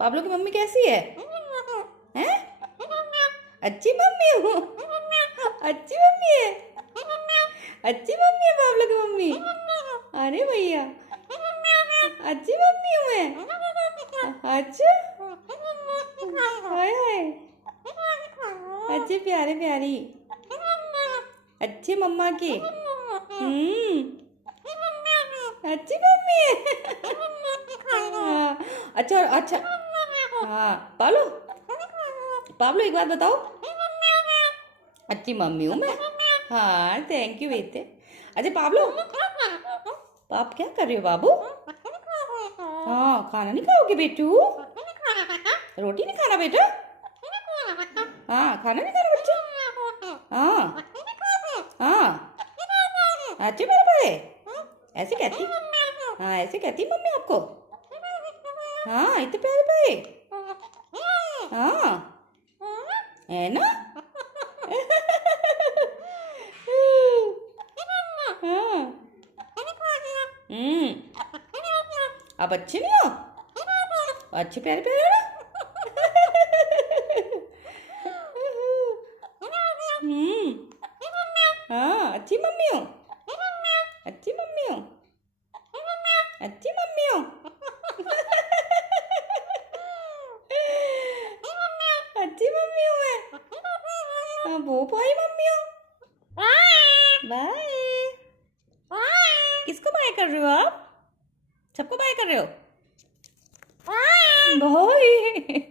Pablo की mummy कैसी है? हैं? अच्छी मम्मी हूँ। अच्छी मम्मी है। अच्छी मम्मी है पाब्लो की मम्मी। अरे भैया, अच्छी मम्मी हूँ मैं। अच्छा, हाय हाय, अच्छी प्यारे प्यारी, अच्छी मम्मा की। अच्छी मम्मी है। हाँ, अच्छा अच्छा। हाँ पालो, पाब्लो एक बात बताओ। अच्छी मम्मी हूँ मैं। हाँ थैंक यू बेटे। अच्छा पाब्लो, आप क्या कर रहे हो बाबू? हाँ खाना नहीं खाओगे बेटू? रोटी नहीं खाना बेटा? हाँ खाना नहीं खाना बच्चा? हाँ हाँ, अच्छे मेरे भाई ऐसे कहती। हाँ ऐसे कहती मम्मी आपको? हाँ इतने प्यारे भाई। हाँ है ना। हाँ। आप अच्छे नहीं हो? अच्छे प्यारे प्यारे हो ना। हाँ अच्छी मम्मी हो। अच्छी मम्मी हो। अच्छी मम्मी हो। अच्छी मम्मी हूँ मैं। हाँ बहुत भाई मम्मी हूँ। बाय। किसको बाय कर रहे हो आप? सबको बाय कर रहे हो? बाय।